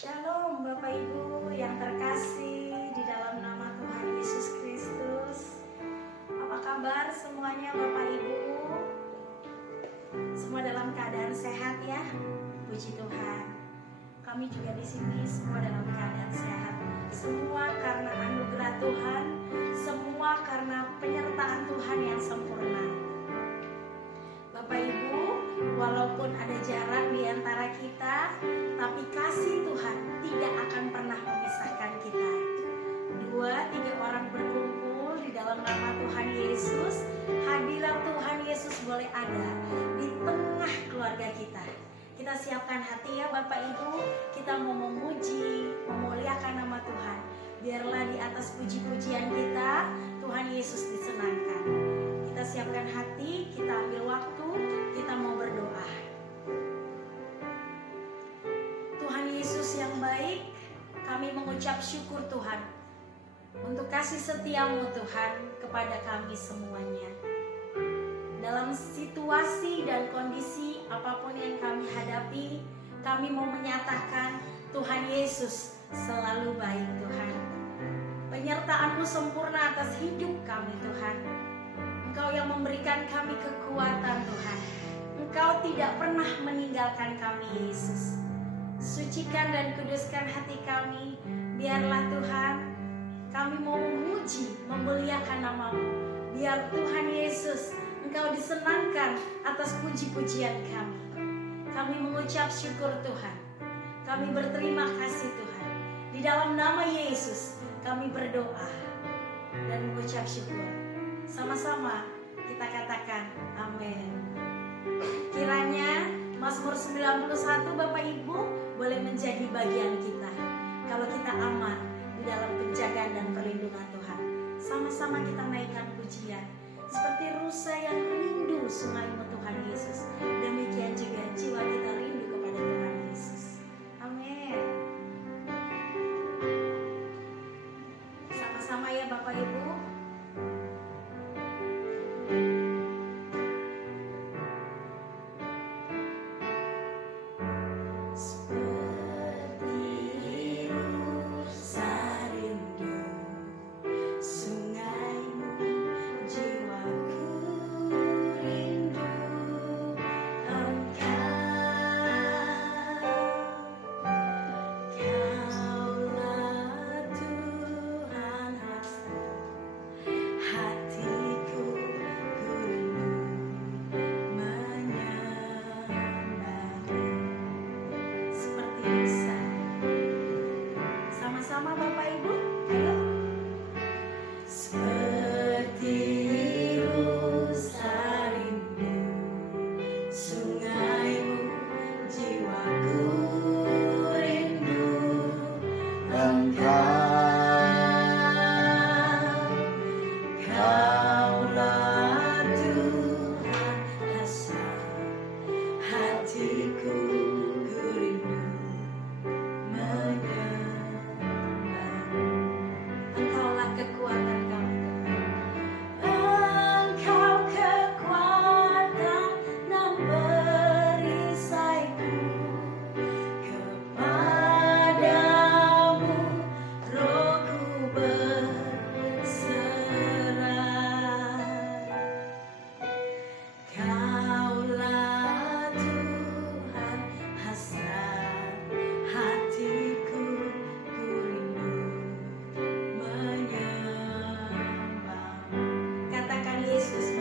Shalom Bapak Ibu yang terkasih di dalam nama Tuhan Yesus Kristus. Apa kabar semuanya Bapak Ibu? Semua dalam keadaan sehat ya? Puji Tuhan. Kami juga di sini semua dalam keadaan sehat. Semua karena anugerah Tuhan, semua karena penyertaan Tuhan yang sempurna. Bapak Ibu, walaupun ada jarak di antara kita, tapi kasih Tuhan tidak akan pernah memisahkan kita. 2-3 orang berkumpul di dalam nama Tuhan Yesus, hadirat Tuhan Yesus boleh ada di tengah keluarga kita. Kita siapkan hati ya Bapak Ibu, kita mau memuji, memuliakan nama Tuhan. Biarlah di atas puji-pujian kita, Tuhan Yesus disenangkan. Kita siapkan hati, kita ambil waktu, kita mau berdoa. Tuhan Yesus yang baik, kami mengucap syukur Tuhan untuk kasih setiamu Tuhan kepada kami semuanya. Dalam situasi dan kondisi apapun yang kami hadapi, kami mau menyatakan Tuhan Yesus selalu baik Tuhan. Penyertaan-Mu sempurna atas hidup kami Tuhan. Engkau yang memberikan kami kekuatan Tuhan. Engkau tidak pernah meninggalkan kami Yesus. Sucikan dan kuduskan hati kami. Biarlah Tuhan, kami mau memuji, memuliakan nama-Mu. Biar Tuhan Yesus, Engkau disenangkan atas puji-pujian kami. Kami mengucap syukur Tuhan. Kami berterima kasih Tuhan. Di dalam nama Yesus kami berdoa dan mengucap syukur. Sama-sama kita katakan amin. Kiranya Mazmur 91 Bapak Ibu boleh menjadi bagian kita. Kalau kita aman di dalam penjagaan dan perlindungan Tuhan. Sama-sama kita naikkan pujian. Seperti rusa yang rindu sungai-Mu Tuhan Yesus. Demikian juga jiwa kita rindu kepada Tuhan Yesus. Amin. Sama-sama ya Bapak Ibu. Yesus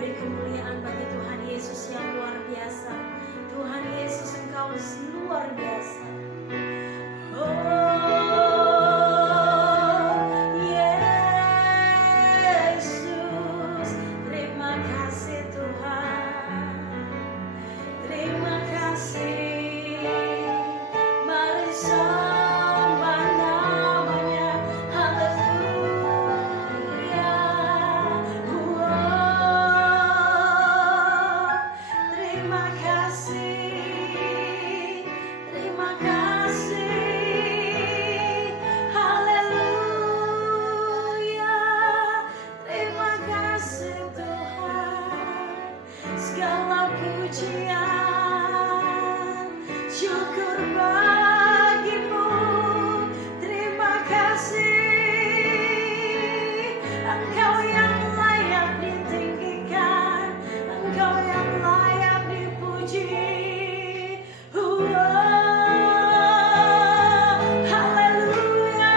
Beri kemuliaan bagi Tuhan Yesus yang luar biasa. Tuhan Yesus, Engkau luar biasa. Yesus, terima kasih Tuhan. Terima kasih. Mari sembah namanya. Haleluya. Terima kasih. Terima kasih. Haleluya. Terima kasih Tuhan. Segala pujian, syukur bagimu. Terima kasih. Engkau yang layak ditinggikan, Engkau yang layak dipuji. Haleluya.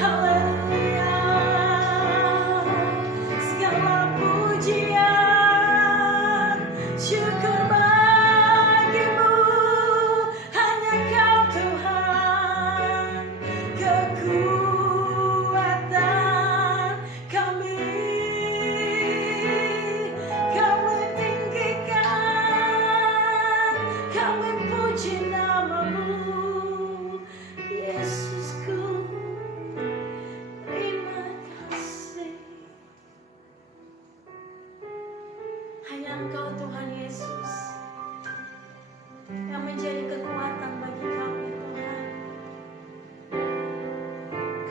Haleluya. Segala pujian, syukur bagimu. Hanya Kau Tuhan, kekuatan kami. Kami tinggikan, kami puji namamu, Yesusku. Terima kasih. Hanya Engkau Tuhan Yesus yang menjadi kekuatan bagi kami Tuhan.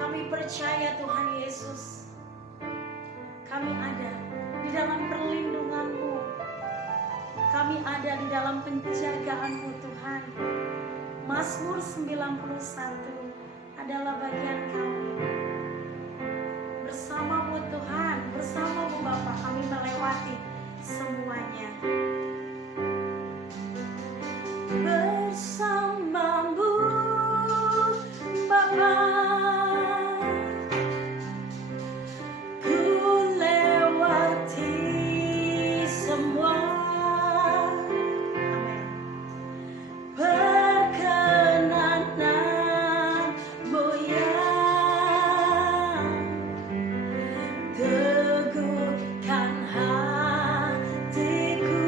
Kami percaya Tuhan Yesus, kami ada di dalam perlindungan-Mu. Kami ada di dalam penjagaan-Mu Tuhan. Mazmur 91 adalah bagian kami. Bersama-Mu Tuhan, bersama-Mu Bapa, kami melewati semuanya. Bersama-Mu Bapa, ku lewati semua. Amin. Perkenanan-Mu yang teguhkan hatiku.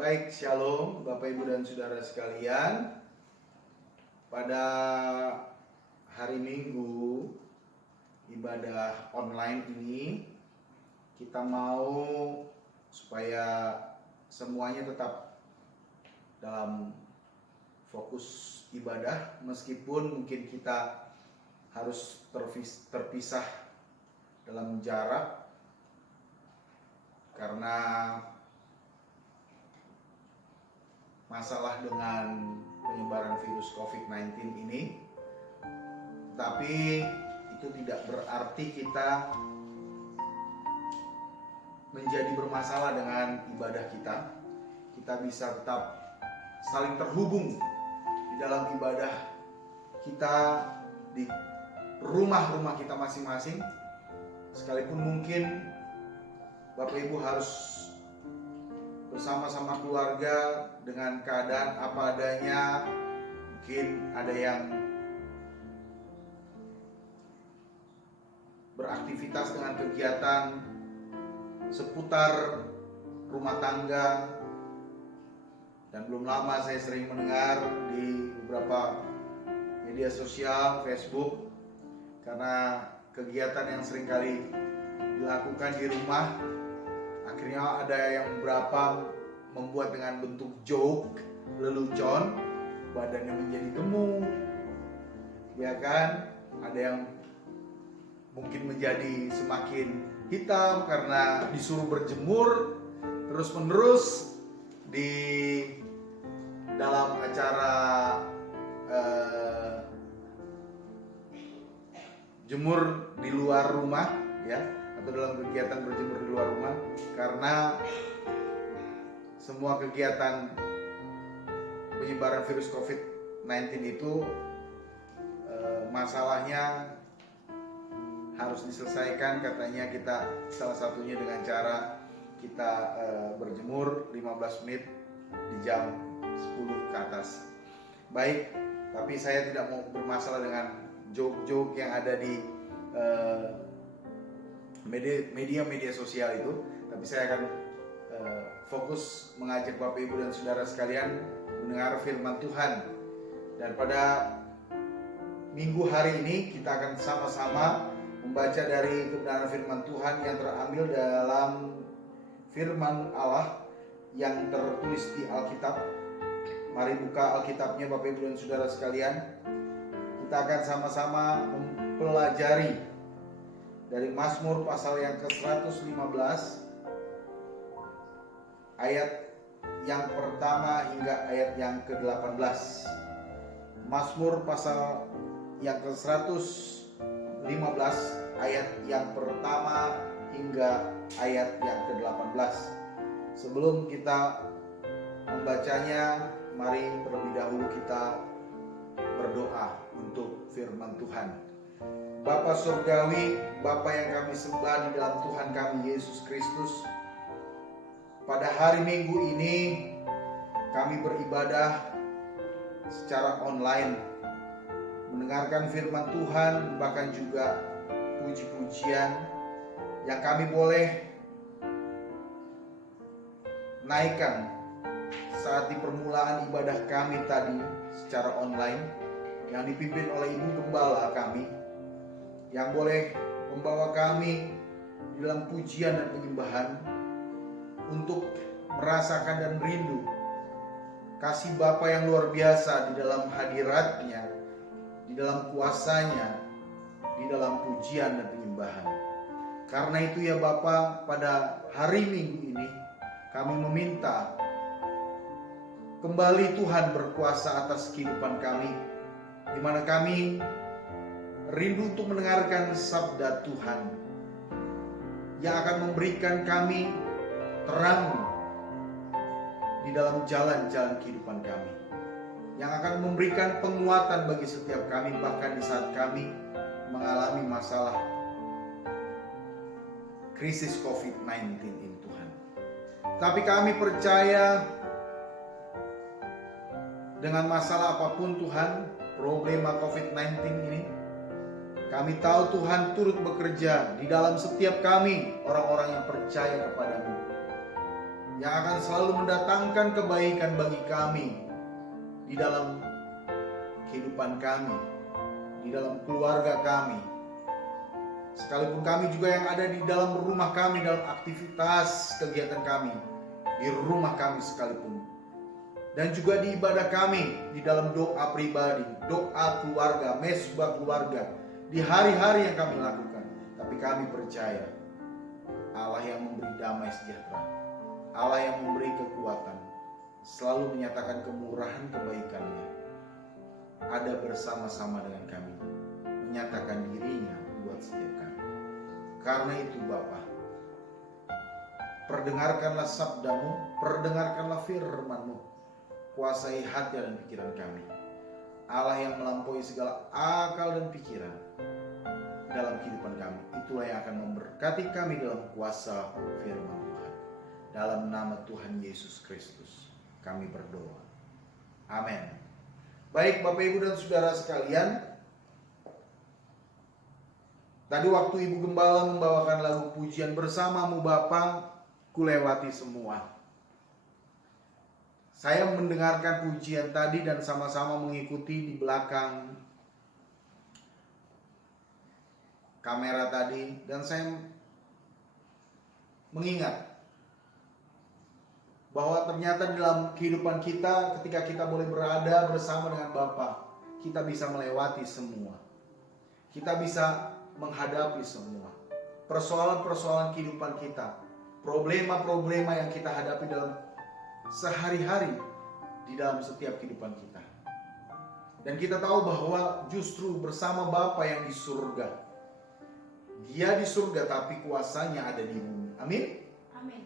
Baik, shalom Bapak Ibu dan Saudara sekalian. Pada hari Minggu ibadah online ini kita mau supaya semuanya tetap dalam fokus ibadah, meskipun mungkin kita harus terpisah dalam jarak karena masalah dengan penyebaran virus COVID-19 ini. Tapi itu tidak berarti kita menjadi bermasalah dengan ibadah kita. Kita bisa tetap saling terhubung di dalam ibadah kita di rumah-rumah kita masing-masing. Sekalipun mungkin Bapak Ibu harus bersama-sama keluarga dengan keadaan apa adanya. Mungkin ada yang beraktivitas dengan kegiatan seputar rumah tangga. Dan belum lama saya sering mendengar di beberapa media sosial, Facebook, karena kegiatan yang seringkali dilakukan di rumah, akhirnya ada yang beberapa membuat dengan bentuk joke, lelucon, badannya menjadi gemuk, ya kan? Ada yang mungkin menjadi semakin hitam karena disuruh berjemur terus-menerus di dalam acara jemur di luar rumah, ya, atau dalam kegiatan berjemur di luar rumah, karena semua kegiatan penyebaran virus COVID-19 itu masalahnya harus diselesaikan. Katanya kita salah satunya dengan cara kita berjemur 15 menit di jam 10 ke atas. Baik, tapi saya tidak mau bermasalah dengan joke-joke yang ada di media sosial itu, tapi saya akan fokus mengajak Bapak Ibu dan Saudara sekalian mendengar firman Tuhan. Dan pada minggu hari ini kita akan sama-sama membaca dari kebenaran firman Tuhan yang terambil dalam firman Allah yang tertulis di Alkitab. Mari buka Alkitabnya Bapak Ibu dan Saudara sekalian. Kita akan sama-sama mempelajari dari Mazmur pasal yang ke-115 ayat yang pertama hingga ayat yang ke-18. Mazmur pasal yang ke-115 ayat yang pertama hingga ayat yang ke-18. Sebelum kita membacanya, mari terlebih dahulu kita berdoa untuk firman Tuhan. Bapa Surgawi, Bapa yang kami sembah di dalam Tuhan kami Yesus Kristus, pada hari Minggu ini kami beribadah secara online, mendengarkan firman Tuhan, bahkan juga puji-pujian yang kami boleh naikkan saat di permulaan ibadah kami tadi secara online, yang dipimpin oleh Ibu Gembala kami, yang boleh membawa kami di dalam pujian dan penyembahan untuk merasakan dan rindu kasih Bapa yang luar biasa di dalam hadiratnya, di dalam kuasanya, di dalam pujian dan penyembahan. Karena itu ya Bapa, pada hari Minggu ini kami meminta kembali Tuhan berkuasa atas kehidupan kami, di mana kami rindu untuk mendengarkan sabda Tuhan yang akan memberikan kami terang di dalam jalan-jalan kehidupan kami, yang akan memberikan penguatan bagi setiap kami, bahkan di saat kami mengalami masalah krisis COVID-19 ini Tuhan. Tapi kami percaya dengan masalah apapun Tuhan, problema COVID-19 ini, kami tahu Tuhan turut bekerja di dalam setiap kami, orang-orang yang percaya kepadamu. yang akan selalu mendatangkan kebaikan bagi kami di dalam kehidupan kami, di dalam keluarga kami, sekalipun kami juga yang ada di dalam rumah kami, dalam aktivitas kegiatan kami di rumah kami sekalipun, dan juga di ibadah kami, di dalam doa pribadi, doa keluarga, mesbah keluarga, di hari-hari yang kami lakukan. Tapi kami percaya Allah yang memberi damai sejahtera, Allah yang memberi kekuatan, selalu menyatakan kemurahan kebaikannya, ada bersama-sama dengan kami, menyatakan dirinya buat setiap kami. Karena itu Bapa, perdengarkanlah sabdamu, perdengarkanlah firman-Mu, kuasai hati dan pikiran kami. Allah yang melampaui segala akal dan pikiran dalam kehidupan kami, itulah yang akan memberkati kami dalam kuasa firman Tuhan. Dalam nama Tuhan Yesus Kristus kami berdoa. Amin. Baik Bapak Ibu dan Saudara sekalian, tadi waktu Ibu Gembala membawakan lagu pujian Bersamamu Bapa, kulewati semua. Saya mendengarkan pujian tadi dan sama-sama mengikuti di belakang kamera tadi, dan saya mengingat bahwa ternyata dalam kehidupan kita, ketika kita boleh berada bersama dengan Bapa, kita bisa melewati semua. Kita bisa menghadapi semua persoalan-persoalan kehidupan kita, problema-problema yang kita hadapi dalam sehari-hari di dalam setiap kehidupan kita. Dan kita tahu bahwa justru bersama Bapa yang di surga, Dia di surga tapi kuasanya ada di bumi. Amin. Amin.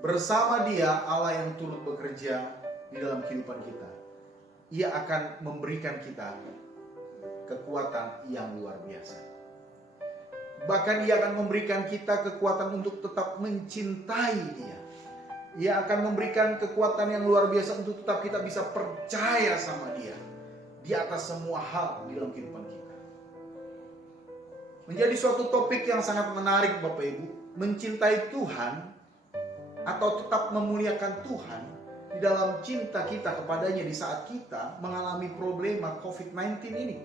Bersama Dia, Allah yang turut bekerja di dalam kehidupan kita, Ia akan memberikan kita kekuatan yang luar biasa. Bahkan Ia akan memberikan kita kekuatan untuk tetap mencintai Dia. Ia akan memberikan kekuatan yang luar biasa untuk tetap kita bisa percaya sama Dia di atas semua hal di dalam kehidupan kita. Menjadi suatu topik yang sangat menarik Bapak Ibu, mencintai Tuhan atau tetap memuliakan Tuhan di dalam cinta kita kepadanya di saat kita mengalami problema COVID-19 ini.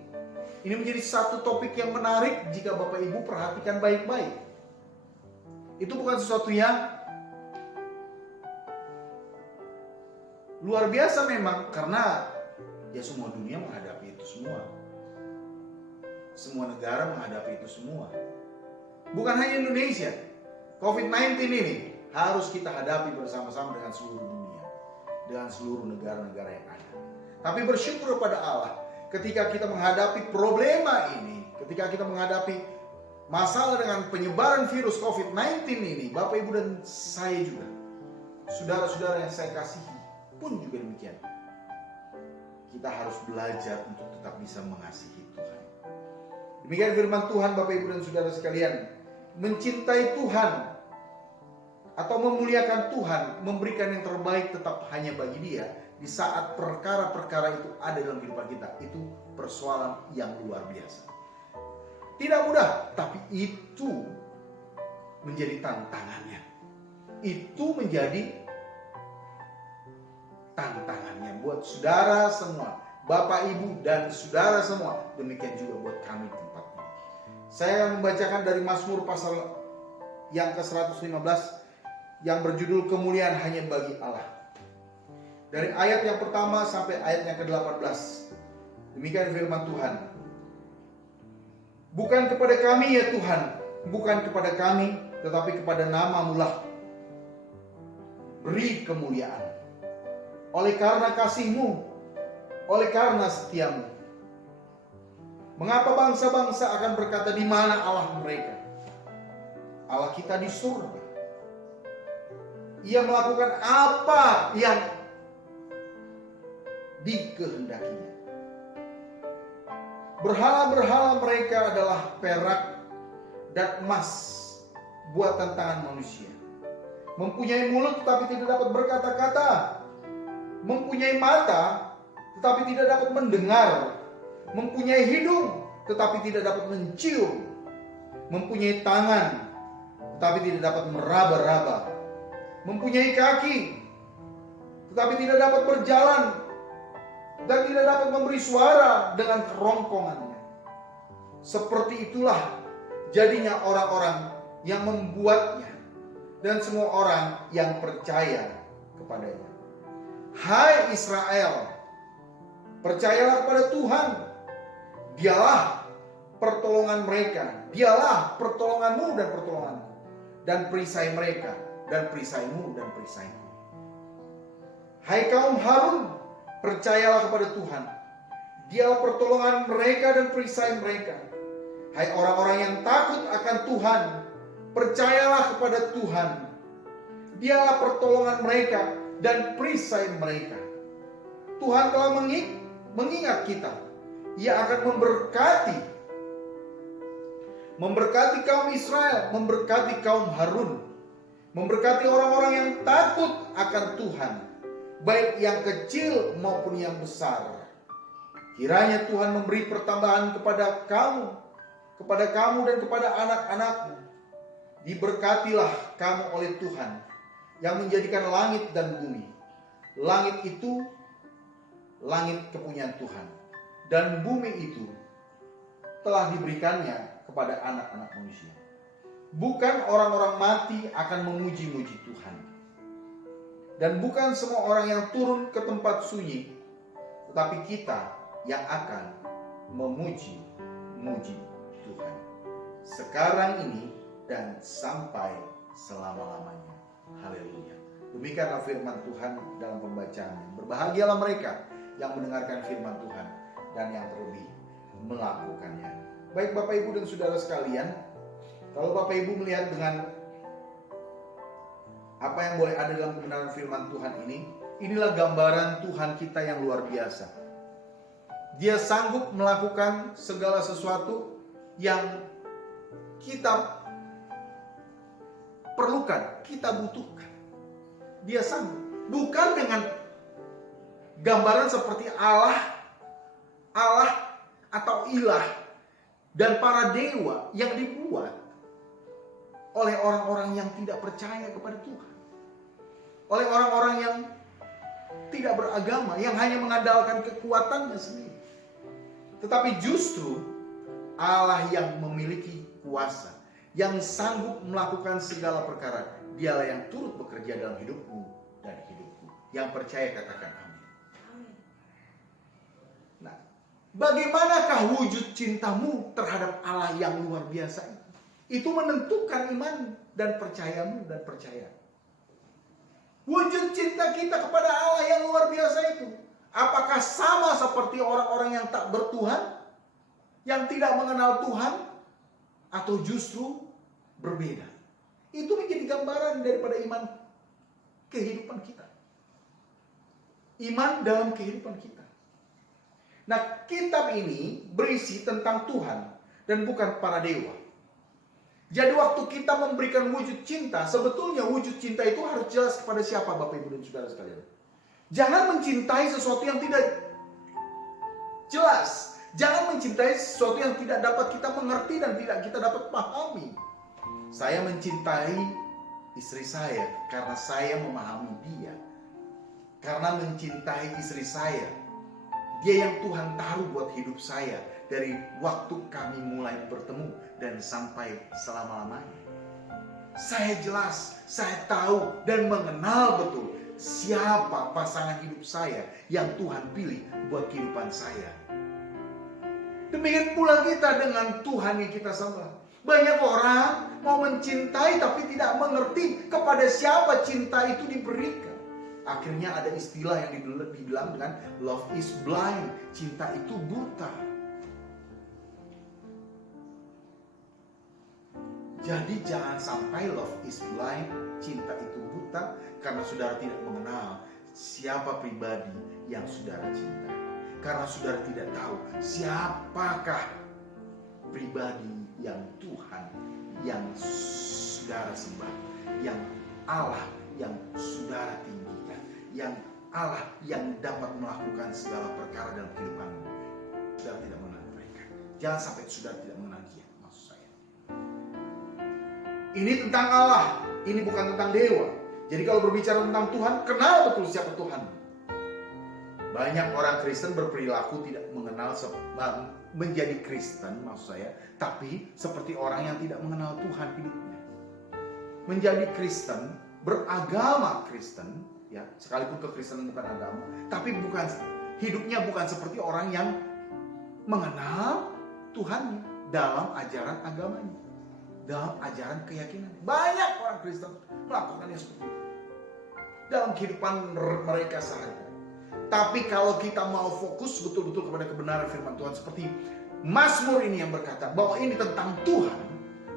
Ini menjadi satu topik yang menarik jika Bapak Ibu perhatikan baik-baik. Itu bukan sesuatu yang luar biasa memang, karena ya semua dunia menghadapi itu semua. Semua negara menghadapi itu semua. Bukan hanya Indonesia. COVID-19 ini harus kita hadapi bersama-sama dengan seluruh dunia, dengan seluruh negara-negara yang ada. Tapi bersyukur kepada Allah, ketika kita menghadapi problema ini, ketika kita menghadapi masalah dengan penyebaran virus COVID-19 ini, Bapak Ibu dan saya juga, saudara-saudara yang saya kasihi pun juga demikian. Kita harus belajar untuk tetap bisa mengasihi Tuhan. Demikian firman Tuhan Bapak Ibu dan saudara sekalian. Mencintai Tuhan atau memuliakan Tuhan, memberikan yang terbaik tetap hanya bagi Dia di saat perkara-perkara itu ada dalam kehidupan kita. Itu persoalan yang luar biasa. Tidak mudah, tapi itu menjadi tantangannya. Itu menjadi tantangannya buat saudara semua, Bapak Ibu dan saudara semua. Demikian juga buat kami tempat ini. Saya akan membacakan dari Mazmur pasal yang ke-115 yang berjudul Kemuliaan Hanya Bagi Allah. Dari ayat yang pertama sampai ayat yang ke-18. Demikian firman Tuhan. Bukan kepada kami ya Tuhan, bukan kepada kami, tetapi kepada nama-Mu lah beri kemuliaan. Oleh karena kasih-Mu, oleh karena setia-Mu. Mengapa bangsa-bangsa akan berkata di mana Allah mereka? Allah kita di surga. Ia melakukan apa yang dikehendakinya. Berhala-berhala mereka adalah perak dan emas buatan tangan manusia. Mempunyai mulut tetapi tidak dapat berkata-kata. Mempunyai mata tetapi tidak dapat mendengar. Mempunyai hidung tetapi tidak dapat mencium. Mempunyai tangan tetapi tidak dapat meraba-raba, mempunyai kaki, tetapi tidak dapat berjalan, dan tidak dapat memberi suara dengan kerongkongannya. Seperti itulah jadinya orang-orang yang membuatnya dan semua orang yang percaya kepadanya. Hai Israel, percayalah kepada Tuhan. Dialah pertolongan mereka, dialah pertolonganmu dan pertolonganku, dan perisai mereka dan perisaimu dan perisaiku. Hai kaum Harun, percayalah kepada Tuhan. Dialah pertolongan mereka dan perisai mereka. Hai orang-orang yang takut akan Tuhan, percayalah kepada Tuhan. Dialah pertolongan mereka dan perisai mereka. Tuhan telah mengingat kita. Ia akan memberkati kaum Israel, memberkati kaum Harun, memberkati orang-orang yang takut akan Tuhan, baik yang kecil maupun yang besar. Kiranya Tuhan memberi pertambahan kepada kamu dan kepada anak-anakmu. Diberkatilah kamu oleh Tuhan yang menjadikan langit dan bumi. Langit itu langit kepunyaan Tuhan, dan bumi itu telah diberikannya kepada anak-anak manusia. Bukan orang-orang mati akan memuji-muji Tuhan, dan bukan semua orang yang turun ke tempat sunyi, tetapi kita yang akan memuji-muji Tuhan sekarang ini dan sampai selama-lamanya. Haleluya. Demikianlah firman Tuhan dalam pembacaannya. Berbahagialah mereka yang mendengarkan firman Tuhan dan yang terlebih melakukannya. Baik Bapak Ibu dan Saudara sekalian, kalau Bapak Ibu melihat dengan apa yang boleh ada dalam kebenaran firman Tuhan ini, inilah gambaran Tuhan kita yang luar biasa. Dia sanggup melakukan segala sesuatu yang kita perlukan, kita butuhkan. Dia sanggup. Bukan dengan gambaran seperti Allah atau ilah dan para dewa yang dibuat oleh orang-orang yang tidak percaya kepada Tuhan, oleh orang-orang yang tidak beragama, yang hanya mengandalkan kekuatannya sendiri. Tetapi justru Allah yang memiliki kuasa, yang sanggup melakukan segala perkara, dialah yang turut bekerja dalam hidupmu dan hidupku. Yang percaya katakan amin. Nah, bagaimanakah wujud cintamu terhadap Allah yang luar biasa itu? Itu menentukan iman dan percayamu dan percaya. Wujud cinta kita kepada Allah yang luar biasa itu, apakah sama seperti orang-orang yang tak bertuhan, yang tidak mengenal Tuhan, atau justru berbeda? Itu menjadi gambaran daripada iman kehidupan kita. Iman dalam kehidupan kita. Nah, kitab ini berisi tentang Tuhan dan bukan para dewa. Jadi waktu kita memberikan wujud cinta, sebetulnya wujud cinta itu harus jelas kepada siapa Bapak Ibu dan Saudara sekalian. Jangan mencintai sesuatu yang tidak jelas. Jangan mencintai sesuatu yang tidak dapat kita mengerti dan tidak kita dapat pahami. Saya mencintai istri saya karena saya memahami dia. Karena mencintai istri saya, dia yang Tuhan taruh buat hidup saya dari waktu kami mulai bertemu dan sampai selama-lamanya. Saya jelas, saya tahu dan mengenal betul siapa pasangan hidup saya yang Tuhan pilih buat kehidupan saya. Demikian pula kita dengan Tuhan yang kita sembah. Banyak orang mau mencintai tapi tidak mengerti kepada siapa cinta itu diberikan. Akhirnya ada istilah yang dibilang dengan love is blind. Cinta itu buta. Jadi jangan sampai love is blind, cinta itu buta, karena saudara tidak mengenal siapa pribadi yang saudara cintai. Karena saudara tidak tahu siapakah pribadi yang Tuhan yang saudara sembah, yang Allah yang saudara tinggikan, yang Allah yang dapat melakukan segala perkara dalam kehidupanmu. Saudara tidak mengenal mereka. Jangan sampai saudara tidak mengenal dia, maksud saya. Ini tentang Allah, ini bukan tentang dewa. Jadi kalau berbicara tentang Tuhan, kenal betul siapa Tuhan. Banyak orang Kristen berperilaku tidak mengenal menjadi Kristen maksud saya, tapi seperti orang yang tidak mengenal Tuhan hidupnya. Menjadi Kristen, beragama Kristen, ya, sekalipun kekristenan bukan agama, tapi hidupnya bukan seperti orang yang mengenal Tuhan dalam ajaran agamanya, dalam ajaran keyakinan. Banyak orang Kristen melakukannya seperti itu dalam kehidupan mereka sehari-hari. Tapi kalau kita mau fokus betul-betul kepada kebenaran firman Tuhan, seperti Mazmur ini yang berkata bahwa ini tentang Tuhan,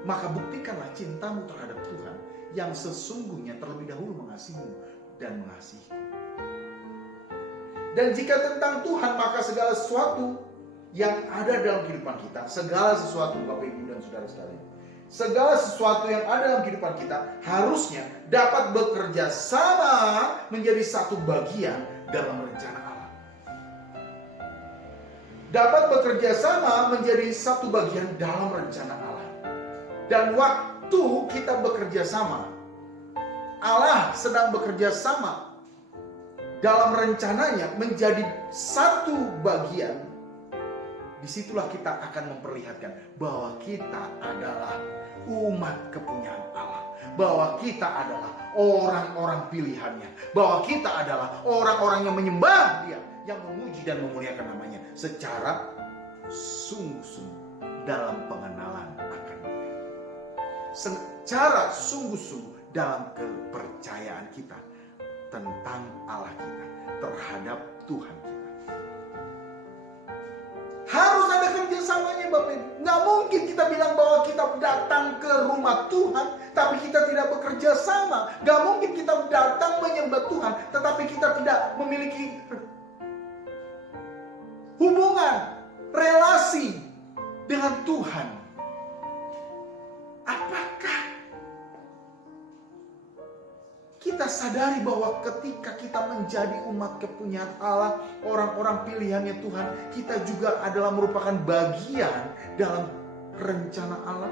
maka buktikanlah cintamu terhadap Tuhan yang sesungguhnya terlebih dahulu mengasihimu dan mengasihi. Dan jika tentang Tuhan, maka segala sesuatu yang ada dalam kehidupan kita, segala sesuatu Bapak Ibu dan Saudara sekalian, segala sesuatu yang ada dalam kehidupan kita harusnya dapat bekerja sama menjadi satu bagian dalam rencana Allah. Dapat bekerja sama menjadi satu bagian dalam rencana Allah. Dan waktu kita bekerja sama, Allah sedang bekerja sama dalam rencananya menjadi satu bagian. Disitulah kita akan memperlihatkan bahwa kita adalah umat kepunyaan Allah, bahwa kita adalah orang-orang pilihannya, bahwa kita adalah orang-orang yang menyembah Dia, yang memuji dan memuliakan namanya secara sungguh-sungguh dalam pengenalan akan Dia, secara sungguh-sungguh dalam kepercayaan kita tentang Allah kita, terhadap Tuhan kita. Harus ada kerjasamanya Bapak Ibu. Nggak mungkin kita bilang bahwa kita datang ke rumah Tuhan tapi kita tidak bekerja sama. Nggak mungkin kita datang menyembah Tuhan tetapi kita tidak memiliki hubungan, relasi dengan Tuhan. Apakah kita sadari bahwa ketika kita menjadi umat kepunyaan Allah, orang-orang pilihannya Tuhan, kita juga adalah merupakan bagian dalam rencana Allah?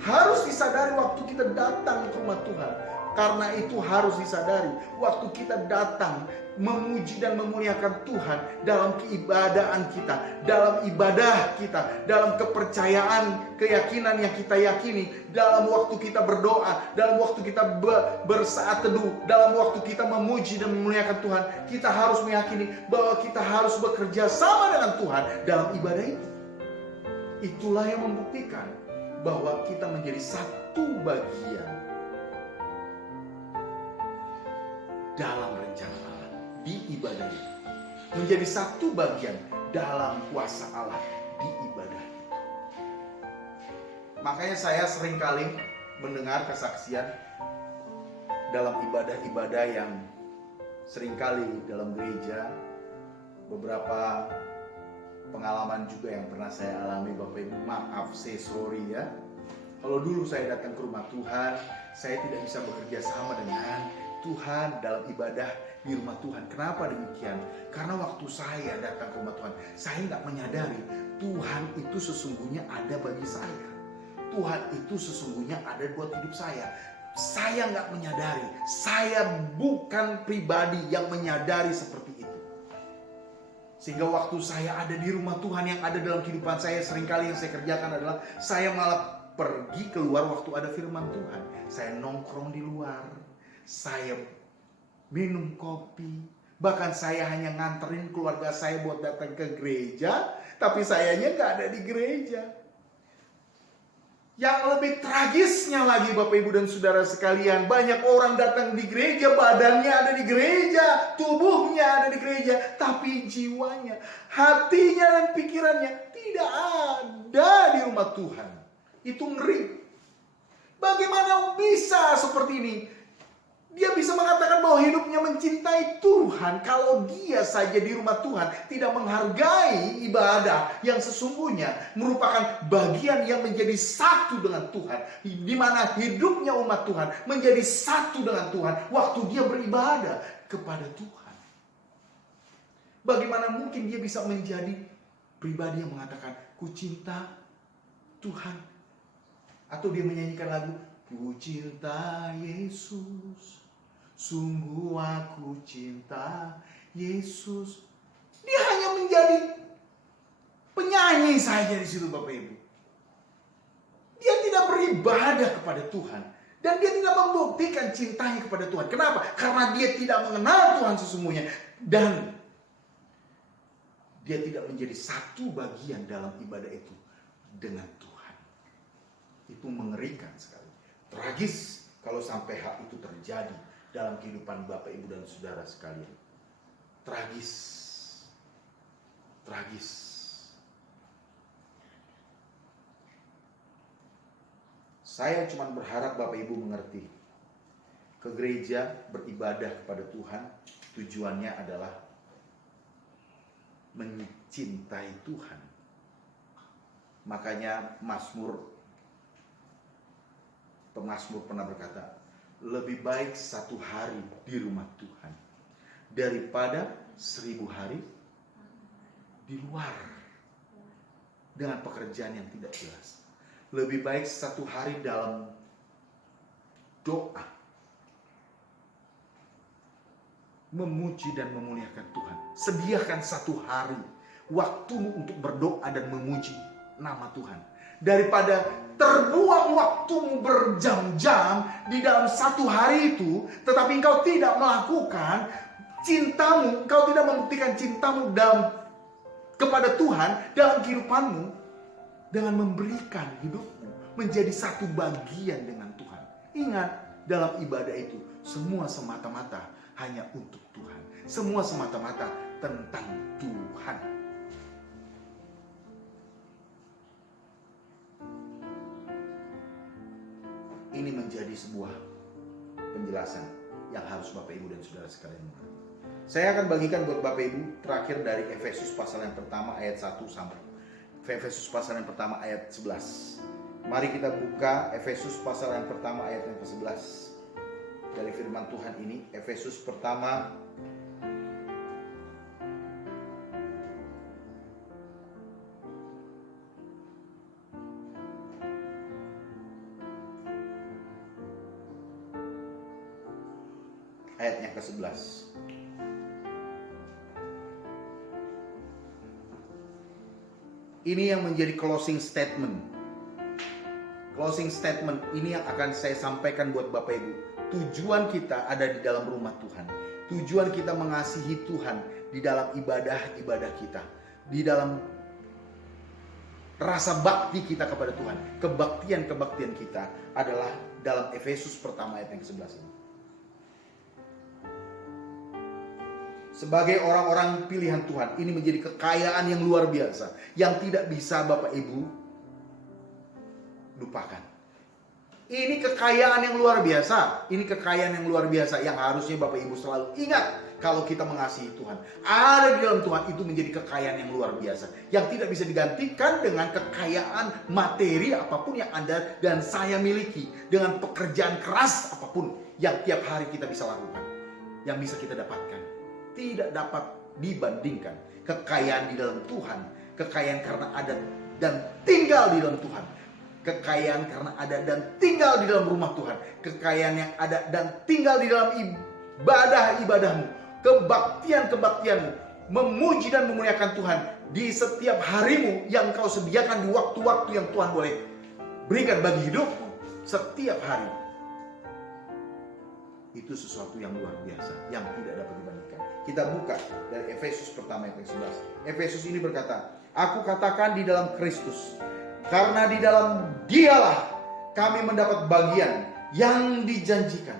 Harus disadari waktu kita datang ke rumah Tuhan. Karena itu harus disadari waktu kita datang memuji dan memuliakan Tuhan dalam keibadaan kita, dalam ibadah kita, dalam kepercayaan, keyakinan yang kita yakini, dalam waktu kita berdoa, dalam waktu kita bersaat teduh, dalam waktu kita memuji dan memuliakan Tuhan, kita harus meyakini bahwa kita harus bekerja sama dengan Tuhan dalam ibadah itu. Itulah yang membuktikan bahwa kita menjadi satu bagian dalam rencana Allah di ibadah itu, menjadi satu bagian dalam kuasa Allah di ibadah itu. Makanya saya seringkali mendengar kesaksian dalam ibadah-ibadah yang seringkali dalam gereja, beberapa pengalaman juga yang pernah saya alami Bapak Ibu. Maaf, sorry ya. Kalau dulu saya datang ke rumah Tuhan, saya tidak bisa bekerja sama dengan Tuhan dalam ibadah di rumah Tuhan. Kenapa demikian? Karena waktu saya datang ke rumah Tuhan, saya nggak menyadari Tuhan itu sesungguhnya ada bagi saya. Tuhan itu sesungguhnya ada buat hidup saya. Saya nggak menyadari. Saya bukan pribadi yang menyadari seperti itu. Sehingga waktu saya ada di rumah Tuhan, yang ada dalam kehidupan saya, seringkali yang saya kerjakan adalah saya malah pergi keluar waktu ada firman Tuhan. Saya nongkrong di luar, saya minum kopi, bahkan saya hanya nganterin keluarga saya buat datang ke gereja, tapi sayanya nggak ada di gereja. Yang lebih tragisnya lagi Bapak Ibu dan Saudara sekalian, banyak orang datang di gereja, badannya ada di gereja, tubuhnya ada di gereja, tapi jiwanya, hatinya dan pikirannya tidak ada di rumah Tuhan. Itu ngeri. Bagaimana bisa seperti ini? Dia bisa mengatakan bahwa hidupnya mencintai Tuhan kalau dia saja di rumah Tuhan tidak menghargai ibadah yang sesungguhnya merupakan bagian yang menjadi satu dengan Tuhan, di mana hidupnya umat Tuhan menjadi satu dengan Tuhan waktu dia beribadah kepada Tuhan. Bagaimana mungkin dia bisa menjadi pribadi yang mengatakan, ku cinta Tuhan, Atau dia menyanyikan lagu, ku cinta Yesus, sungguh aku cinta Yesus. Dia hanya menjadi penyanyi saja di situ Bapak Ibu. Dia tidak beribadah kepada Tuhan. Dan dia tidak membuktikan cintanya kepada Tuhan. Kenapa? Karena dia tidak mengenal Tuhan sesungguhnya. Dan dia tidak menjadi satu bagian dalam ibadah itu dengan Tuhan. Itu mengerikan sekali. Tragis kalau sampai hal itu terjadi dalam kehidupan Bapak, Ibu, dan saudara sekalian. Tragis. Tragis. Saya cuma berharap Bapak Ibu mengerti. Ke gereja beribadah kepada Tuhan, tujuannya adalah mencintai Tuhan. Makanya pemazmur pernah berkata, lebih baik 1 hari di rumah Tuhan daripada 1000 hari di luar dengan pekerjaan yang tidak jelas. Lebih baik 1 hari dalam doa, memuji dan memuliakan Tuhan. Sediakan 1 hari waktumu untuk berdoa dan memuji nama Tuhan, daripada terbuang waktumu berjam-jam di dalam 1 hari itu, tetapi engkau tidak melakukan cintamu, engkau tidak membuktikan cintamu kepada Tuhan dalam kehidupanmu, dengan memberikan hidupmu menjadi satu bagian dengan Tuhan. Ingat, dalam ibadah itu semua semata-mata hanya untuk Tuhan. Semua semata-mata tentang Tuhan. Ini menjadi sebuah penjelasan yang harus Bapak, Ibu, dan saudara sekalian mengerti. Saya akan bagikan buat Bapak, Ibu terakhir dari Efesus pasal yang pertama ayat 1 sampai Efesus pasal yang pertama ayat 11. Mari kita buka Efesus pasal yang pertama ayat yang ke-11. Dari firman Tuhan ini, Efesus pertama ayat yang ke-11. Ini yang menjadi closing statement. Closing statement ini yang akan saya sampaikan buat Bapak Ibu. Tujuan kita ada di dalam rumah Tuhan. Tujuan kita mengasihi Tuhan di dalam ibadah-ibadah kita. Di dalam rasa bakti kita kepada Tuhan. Kebaktian-kebaktian kita adalah dalam Efesus pertama ayat yang ke-11 ini. Sebagai orang-orang pilihan Tuhan, ini menjadi kekayaan yang luar biasa, yang tidak bisa Bapak Ibu lupakan. Ini kekayaan yang luar biasa. Ini kekayaan yang luar biasa yang harusnya Bapak Ibu selalu ingat kalau kita mengasihi Tuhan. Ada di dalam Tuhan itu menjadi kekayaan yang luar biasa, yang tidak bisa digantikan dengan kekayaan materi apapun yang Anda dan saya miliki, dengan pekerjaan keras apapun yang tiap hari kita bisa lakukan, yang bisa kita dapatkan. Tidak dapat dibandingkan kekayaan di dalam Tuhan, kekayaan karena ada dan tinggal di dalam Tuhan, kekayaan karena ada dan tinggal di dalam rumah Tuhan, kekayaan yang ada dan tinggal di dalam ibadah-ibadahmu, kebaktian-kebaktianmu, memuji dan memuliakan Tuhan di setiap harimu yang kau sediakan di waktu-waktu yang Tuhan boleh berikan bagi hidupmu setiap hari. Itu sesuatu yang luar biasa, yang tidak dapat dibandingkan. Kita buka dari Efesus pertama ayat 11. Efesus ini berkata, aku katakan di dalam Kristus, karena di dalam Dialah kami mendapat bagian yang dijanjikan.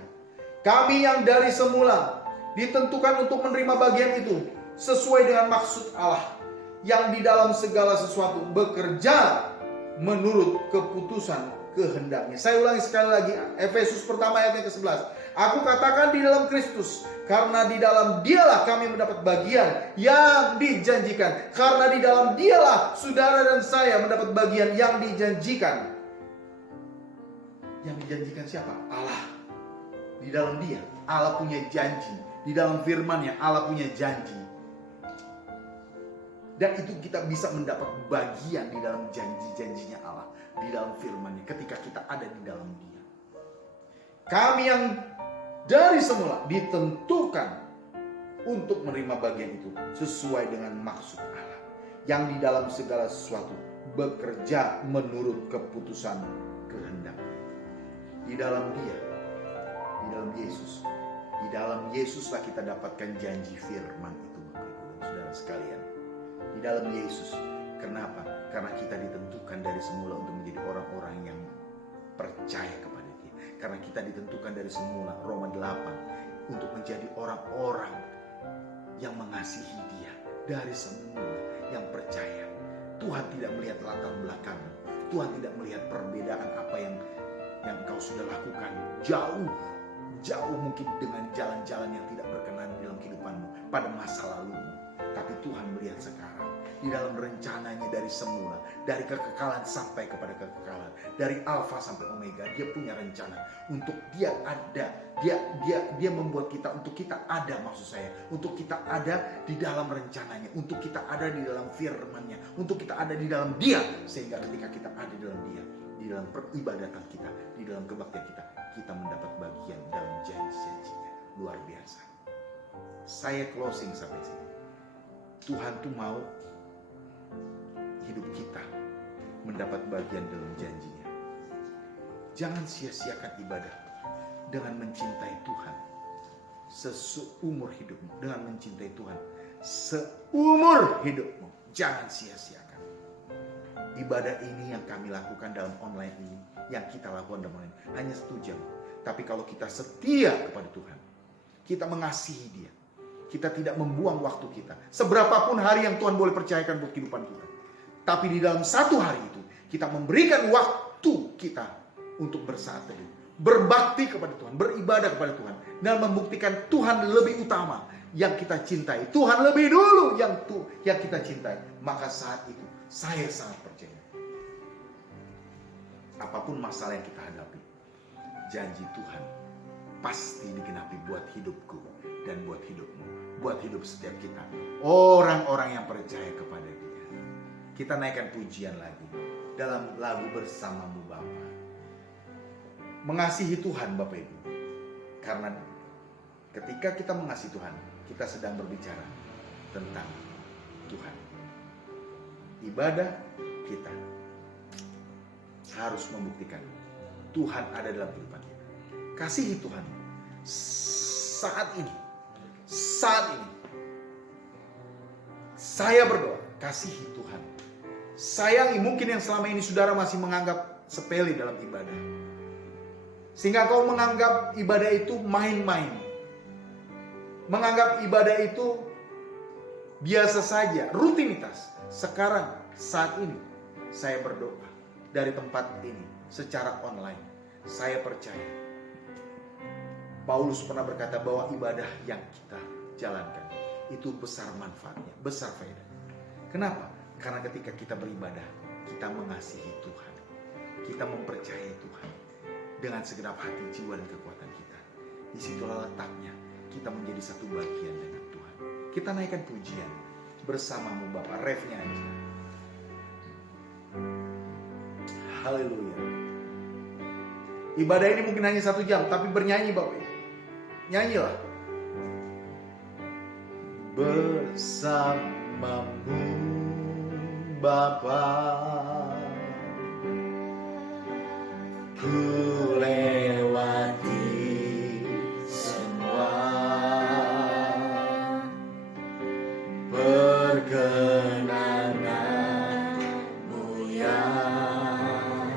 Kami yang dari semula ditentukan untuk menerima bagian itu sesuai dengan maksud Allah, yang di dalam segala sesuatu bekerja menurut keputusan kehendaknya. Saya ulangi sekali lagi, Efesus pertama ayat yang ke-11. Aku katakan di dalam Kristus, karena di dalam Dialah kami mendapat bagian yang dijanjikan. Karena di dalam Dialah saudara dan saya mendapat bagian yang dijanjikan. Yang dijanjikan siapa? Allah. Di dalam Dia, Allah punya janji. Di dalam firman-Nya, Allah punya janji. Dan itu kita bisa mendapat bagian di dalam janji-janjinya Allah di dalam firman-Nya ketika kita ada di dalam Dia. Kami yang dari semula ditentukan untuk menerima bagian itu sesuai dengan maksud Allah yang di dalam segala sesuatu bekerja menurut keputusan kehendak. Di dalam Dia, di dalam Yesus, di dalam Yesuslah kita dapatkan janji firman itu, Bapak Ibu dan Saudara sekalian. Di dalam Yesus. Kenapa? Karena kita ditentukan dari semula untuk menjadi orang-orang yang percaya kepada Dia. Karena kita ditentukan dari semula, Roma 8, untuk menjadi orang-orang yang mengasihi Dia dari semula, yang percaya. Tuhan tidak melihat latar belakang. Tuhan tidak melihat perbedaan apa yang kau sudah lakukan. Jauh mungkin dengan jalan-jalan yang tidak berkenan dalam kehidupanmu pada masa lalu. Tapi Tuhan melihat sekarang di dalam rencananya dari semula, dari kekekalan sampai kepada kekekalan, dari alfa sampai omega. Dia punya rencana untuk Dia ada. Dia membuat kita untuk kita ada, maksud saya, untuk kita ada di dalam rencananya, untuk kita ada di dalam firman-Nya, untuk kita ada di dalam Dia, sehingga ketika kita ada di dalam Dia, di dalam peribadatan kita, di dalam kebaktian kita mendapat bagian dalam janji-janjinya. Luar biasa. Saya closing sampai sini. Tuhan tuh mau hidup kita mendapat bagian dalam janjinya. Jangan sia-siakan ibadah dengan mencintai Tuhan seumur hidupmu. Dengan mencintai Tuhan seumur hidupmu. Jangan sia-siakan. Ibadah ini yang kami lakukan dalam online ini, yang kita lakukan dalam online, hanya 1 jam. Tapi kalau kita setia kepada Tuhan, kita mengasihi Dia, kita tidak membuang waktu kita. Seberapapun hari yang Tuhan boleh percayakan buat kehidupan kita. Tapi di dalam 1 hari itu, kita memberikan waktu kita untuk bersaat teduh, berbakti kepada Tuhan, beribadah kepada Tuhan, dan membuktikan Tuhan lebih utama yang kita cintai. Tuhan lebih dulu yang kita cintai. Maka saat itu, saya sangat percaya. Apapun masalah yang kita hadapi, janji Tuhan pasti digenapi buat hidupku dan buat hidupmu, buat hidup setiap kita, orang-orang yang percaya kepada Dia. Kita naikkan pujian lagi dalam lagu Bersamamu Bapa. Mengasihi Tuhan, Bapak Ibu, karena ketika kita mengasihi Tuhan, kita sedang berbicara tentang Tuhan. Ibadah kita harus membuktikan Tuhan ada dalam kehidupan kita. Kasihi Tuhan saat ini. Saya berdoa, kasihi Tuhan. Sayangi mungkin yang selama ini saudara masih menganggap sepele dalam ibadah, sehingga kau menganggap ibadah itu main-main, menganggap ibadah itu biasa saja, rutinitas. Sekarang, saat ini, saya berdoa dari tempat ini secara online. Saya percaya Paulus pernah berkata bahwa ibadah yang kita jalankan itu besar manfaatnya, besar faedahnya. Kenapa? Karena ketika kita beribadah, kita mengasihi Tuhan, kita mempercayai Tuhan dengan segenap hati, jiwa, dan kekuatan kita. Disitulah letaknya kita menjadi satu bagian dengan Tuhan. Kita naikkan pujian Bersamamu Bapa, refnya aja. Haleluya. Ibadah ini mungkin hanya 1 jam, tapi bernyanyi Bapak. Nyanyilah. Bersamamu Bapa, ku lewati semua perkenananmu yang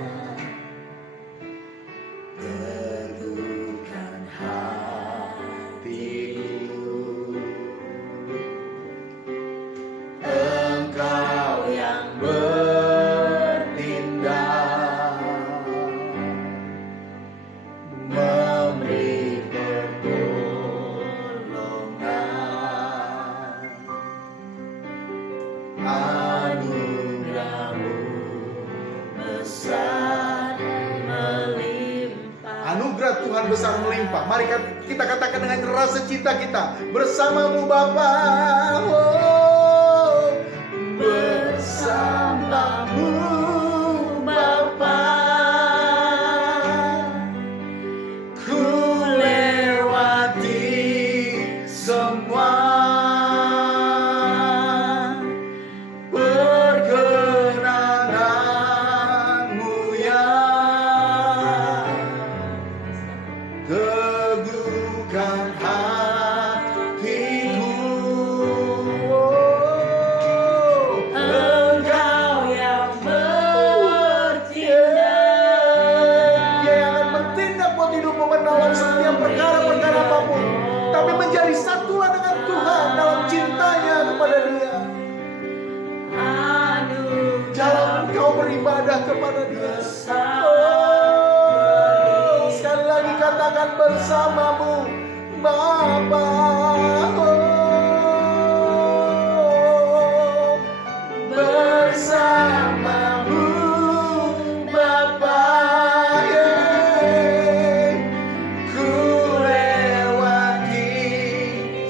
teguhkan hatiku. Engkau yang bertindak, memberi pertolongan. Anugerah-Mu besar melimpah. Anugerah Tuhan besar melimpah. Mari kita katakan dengan rasa cinta kita, Bersamamu Bapa. Oh, bersamamu Bapa. beribadah kepada Dia. Oh, sekali lagi katakan bersamamu Bapa. Oh, bersamamu Bapa. Ku lewati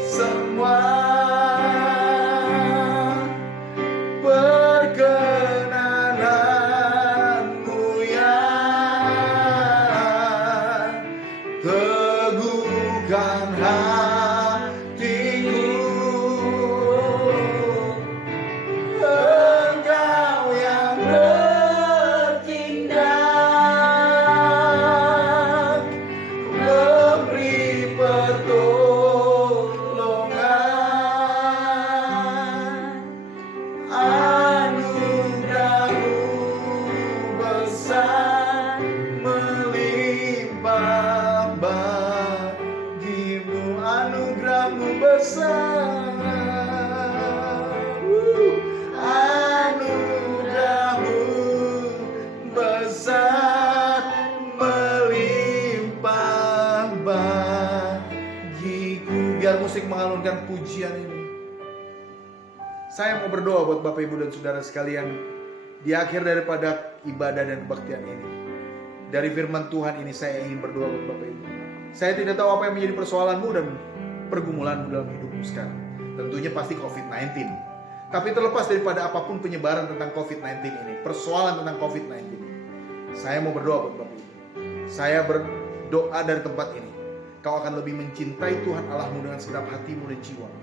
semua perkenananmu ya. Teguhkan hatiku. Engkau yang bertindak, memberi pertolongan. Anugerahmu besar melimpah bagimu. Anugerahmu besar. Anugerahmu besar melimpah bagiku. Biar musik mengalunkan pujian ini. Saya mau berdoa buat Bapak Ibu dan Saudara sekalian di akhir daripada ibadah dan kebaktian ini. Dari firman Tuhan ini saya ingin berdoa buat Bapak Ibu. Saya tidak tahu apa yang menjadi persoalanmu dan pergumulanmu dalam hidupmu sekarang. Tentunya pasti COVID-19. Tapi terlepas daripada apapun penyebaran tentang COVID-19 ini, persoalan tentang COVID-19 ini, saya mau berdoa buat Bapak Ibu. Saya berdoa dari tempat ini, kau akan lebih mencintai Tuhan Allahmu dengan segenap hatimu dan jiwamu.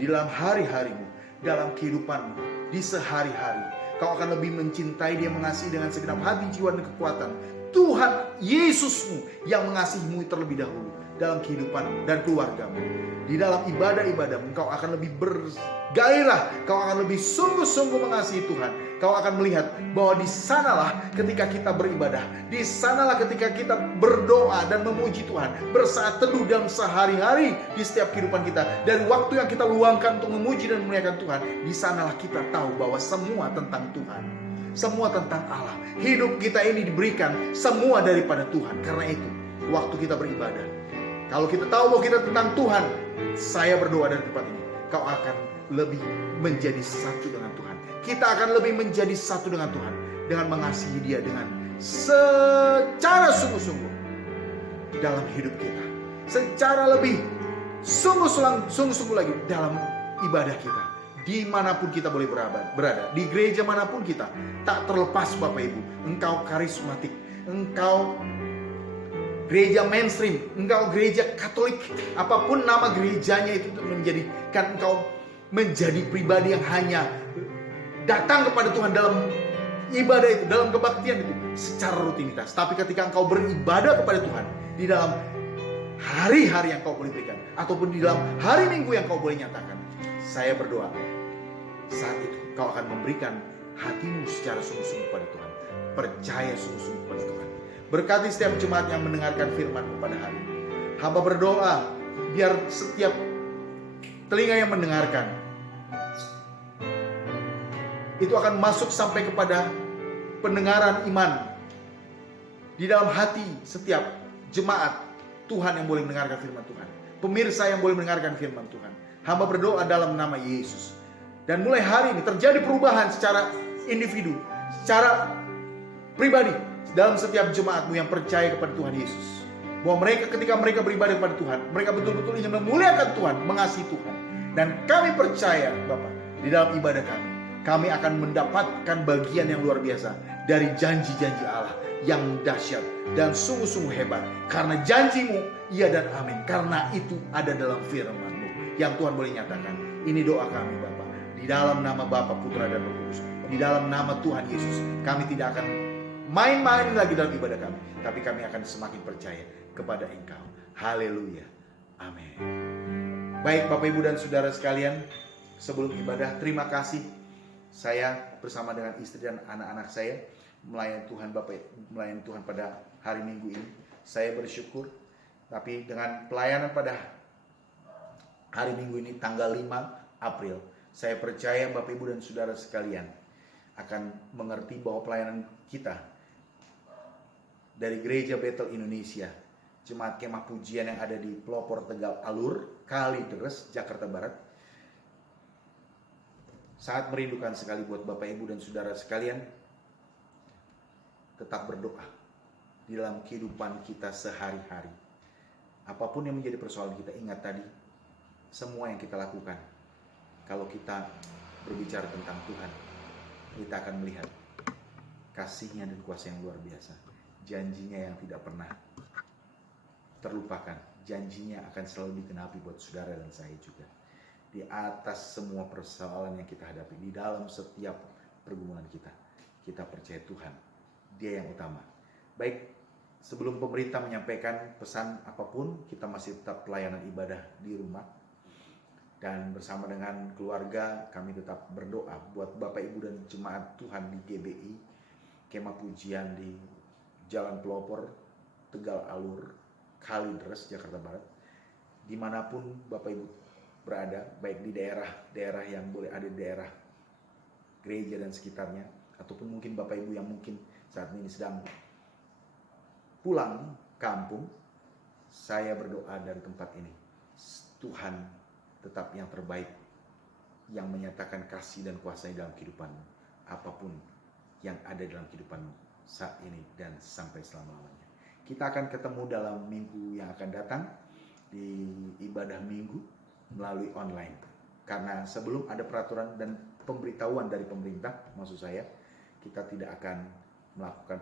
Di dalam hari-harimu, dalam kehidupanmu, di sehari-hari, kau akan lebih mencintai Dia, mengasihi dengan segenap hati, jiwa, dan kekuatan Tuhan Yesusmu yang mengasihimu terlebih dahulu dalam kehidupanmu dan keluargamu. Di dalam ibadah-ibadahmu kau akan lebih bergairah, kau akan lebih sungguh-sungguh mengasihi Tuhan. Kau akan melihat bahwa di sanalah ketika kita beribadah, di sanalah ketika kita berdoa dan memuji Tuhan, bersaat teduh dalam sehari-hari di setiap kehidupan kita, dari waktu yang kita luangkan untuk memuji dan memuliakan Tuhan, di sanalah kita tahu bahwa semua tentang Tuhan, semua tentang Allah. Hidup kita ini diberikan semua daripada Tuhan. Karena itu, waktu kita beribadah, kalau kita tahu bahwa kita tentang Tuhan, saya berdoa dari tempat ini, kau akan lebih menjadi satu dengan Tuhan. Kita akan lebih menjadi satu dengan Tuhan, dengan mengasihi Dia dengan secara sungguh-sungguh dalam hidup kita, secara lebih sungguh-sungguh lagi dalam ibadah kita. Dimanapun kita boleh berada, di gereja manapun kita, tak terlepas Bapak Ibu, engkau karismatik, engkau gereja mainstream, engkau gereja Katolik, apapun nama gerejanya itu menjadikan engkau menjadi pribadi yang hanya datang kepada Tuhan dalam ibadah itu, dalam kebaktian itu secara rutinitas. Tapi ketika engkau beribadah kepada Tuhan di dalam hari-hari yang kau boleh berikan, ataupun di dalam hari Minggu yang kau boleh nyatakan, saya berdoa saat itu kau akan memberikan hatimu secara sungguh-sungguh pada Tuhan, percaya sungguh-sungguh pada Tuhan. Berkati setiap jemaat yang mendengarkan firman-Mu pada hari ini. Hamba berdoa biar setiap telinga yang mendengarkan itu akan masuk sampai kepada pendengaran iman di dalam hati setiap jemaat Tuhan yang boleh mendengarkan firman Tuhan, pemirsa yang boleh mendengarkan firman Tuhan. Hamba berdoa dalam nama Yesus. Dan mulai hari ini terjadi perubahan secara individu, secara pribadi dalam setiap jemaat-Mu yang percaya kepada Tuhan Yesus. Bahwa mereka ketika mereka beribadah kepada Tuhan, mereka betul-betul ingin memuliakan Tuhan, mengasihi Tuhan. Dan kami percaya Bapak, di dalam ibadah kami akan mendapatkan bagian yang luar biasa dari janji-janji Allah yang dahsyat dan sungguh-sungguh hebat. Karena janji-Mu iya dan amin. Karena itu ada dalam firman-Mu yang Tuhan boleh nyatakan. Ini doa kami Bapa, di dalam nama Bapa, Putra dan Roh Kudus, di dalam nama Tuhan Yesus. Kami tidak akan main-main lagi dalam ibadah kami, tapi kami akan semakin percaya kepada Engkau. Haleluya, amin. Baik Bapak Ibu dan Saudara sekalian, sebelum ibadah, terima kasih. Saya bersama dengan istri dan anak-anak saya melayani Tuhan melayani Tuhan pada hari Minggu ini. Saya bersyukur. Tapi dengan pelayanan pada hari Minggu ini tanggal 5 April, saya percaya Bapak Ibu dan Saudara sekalian akan mengerti bahwa pelayanan kita dari Gereja Bethel Indonesia, Jemaat Kemah Pujian yang ada di Pelopor, Tegal Alur, Kalideres, Jakarta Barat, sangat merindukan sekali buat Bapak Ibu dan Saudara sekalian tetap berdoa di dalam kehidupan kita sehari-hari. Apapun yang menjadi persoalan kita, ingat tadi, semua yang kita lakukan, kalau kita berbicara tentang Tuhan, kita akan melihat kasih-Nya dan kuasa yang luar biasa. Janjinya yang tidak pernah terlupakan. Janjinya akan selalu digenapi buat saudara dan saya juga. Di atas semua persoalan yang kita hadapi, di dalam setiap pergumulan kita, kita percaya Tuhan, Dia yang utama. Baik, sebelum pemerintah menyampaikan pesan apapun, kita masih tetap pelayanan ibadah di rumah. Dan bersama dengan keluarga kami tetap berdoa buat Bapak Ibu dan jemaat Tuhan di GBI, Kemah Pujian di Jalan Pelopor, Tegal Alur, Kalideres, Jakarta Barat. Dimanapun Bapak Ibu berada, baik di daerah-daerah yang boleh ada di daerah gereja dan sekitarnya, ataupun mungkin Bapak Ibu yang mungkin saat ini sedang pulang kampung, saya berdoa dari tempat ini, Tuhan tetap yang terbaik, yang menyatakan kasih dan kuasa dalam kehidupanmu, apapun yang ada dalam kehidupanmu saat ini dan sampai selama-lamanya. Kita akan ketemu dalam minggu yang akan datang di ibadah minggu melalui online. Karena sebelum ada peraturan dan pemberitahuan dari pemerintah, maksud saya, kita tidak akan melakukan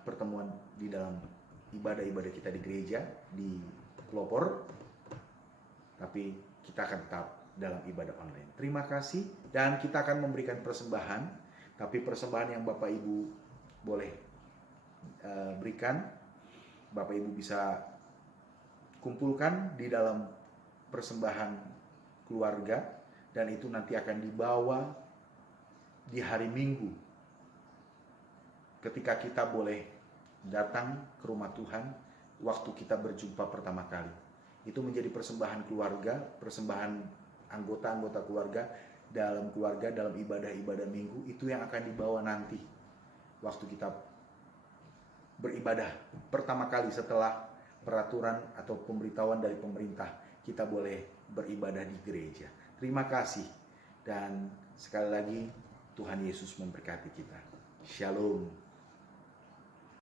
pertemuan di dalam ibadah-ibadah kita di gereja, di pelopor, tapi kita akan tetap dalam ibadah online. Terima kasih, dan kita akan memberikan persembahan, tapi persembahan yang Bapak Ibu boleh berikan, Bapak Ibu bisa kumpulkan di dalam persembahan keluarga, dan itu nanti akan dibawa di hari Minggu ketika kita boleh datang ke rumah Tuhan waktu kita berjumpa pertama kali. Itu menjadi persembahan keluarga, persembahan anggota-anggota keluarga, dalam ibadah-ibadah minggu, itu yang akan dibawa nanti waktu kita beribadah pertama kali setelah peraturan atau pemberitahuan dari pemerintah kita boleh beribadah di gereja. Terima kasih, dan sekali lagi Tuhan Yesus memberkati kita. Shalom.